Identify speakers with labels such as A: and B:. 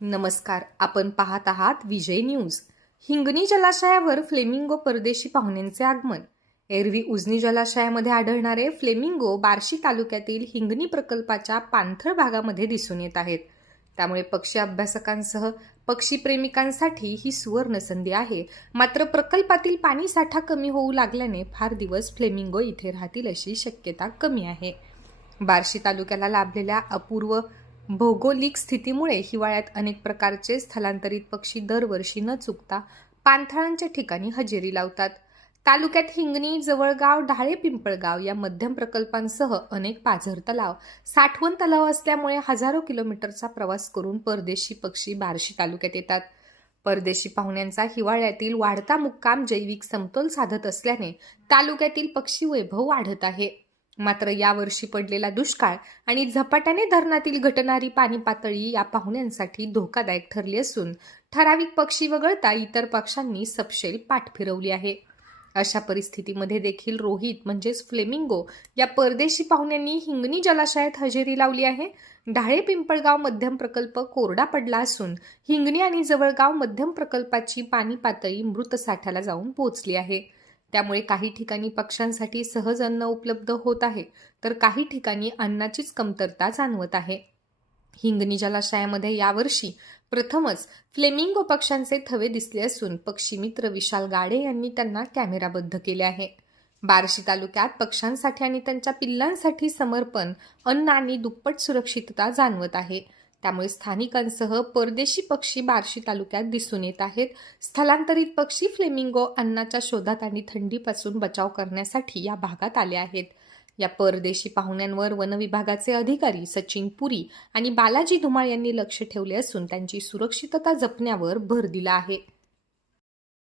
A: नमस्कार आपण पाहत आहात विजय न्यूज. हिंगणी जलाशयावर फ्लेमिंगो परदेशी पाहुण्यांचे आगमन. एरवी उजनी जलाशयामध्ये आढळणारे फ्लेमिंगो बार्शी तालुक्यातील हिंगणी प्रकल्पाच्या पाणथळ भागामध्ये दिसून येत आहेत. त्यामुळे पक्षी अभ्यासकांसह पक्षी प्रेमिकांसाठी ही सुवर्ण संधी आहे. मात्र प्रकल्पातील पाणी साठा कमी होऊ लागल्याने फार दिवस फ्लेमिंगो इथे राहतील अशी शक्यता कमी आहे. बार्शी तालुक्याला लाभलेल्या अपूर्व भौगोलिक स्थितीमुळे हिवाळ्यात अनेक प्रकारचे स्थलांतरित पक्षी दरवर्षी न चुकता पाणथळांच्या ठिकाणी हजेरी लावतात. तालुक्यात हिंगणी जवळगाव ढाळे पिंपळगाव या मध्यम प्रकल्पांसह अनेक पाझर तलाव साठवण तलाव असल्यामुळे हजारो किलोमीटरचा प्रवास करून परदेशी पक्षी बार्शी तालुक्यात येतात. परदेशी पाहुण्यांचा हिवाळ्यातील वाढता मुक्काम जैविक समतोल साधत असल्याने तालुक्यातील पक्षी वैभव वाढत आहे. मात्र यावर्षी पडलेला दुष्काळ आणि झपाट्याने धरणातील घटणारी पाणी पातळी या पाहुण्यांसाठी धोकादायक ठरली असून ठराविक पक्षी वगळता इतर पक्षांनी सपशेल पाठ फिरवली आहे. अशा परिस्थितीमध्ये देखील रोहित म्हणजेच फ्लेमिंगो या परदेशी पाहुण्यांनी हिंगणी जलाशयात हजेरी लावली आहे. ढाळे पिंपळगाव मध्यम प्रकल्प कोरडा पडला असून हिंगणी आणि जवळगाव मध्यम प्रकल्पाची पाणी पातळी मृत साठ्याला जाऊन पोहोचली आहे. त्यामुळे काही ठिकाणी पक्ष्यांसाठी सहज अन्न उपलब्ध होत आहे तर काही ठिकाणी अन्नाचीच कमतरता जाणवत आहे. हिंगणी जलाशयामध्ये यावर्षी प्रथमच फ्लेमिंगो पक्ष्यांचे थवे दिसले असून पक्षीमित्र विशाल गाडे यांनी त्यांना कॅमेराबद्ध केले आहे. बार्शी तालुक्यात पक्ष्यांसाठी आणि त्यांच्या पिल्लांसाठी समर्पण अन्न आणि दुप्पट सुरक्षितता जाणवत आहे. त्यामुळे स्थानिकांसह परदेशी पक्षी बार्शी तालुक्यात दिसून येत आहेत. स्थलांतरित पक्षी फ्लेमिंगो अन्नाच्या शोधात आणि थंडीपासून बचाव करण्यासाठी या भागात आले आहेत. या परदेशी पाहुण्यांवर वनविभागाचे अधिकारी सचिन पुरी आणि बालाजी धुमाळ यांनी लक्ष ठेवले असून त्यांची सुरक्षितता जपण्यावर भर दिला आहे.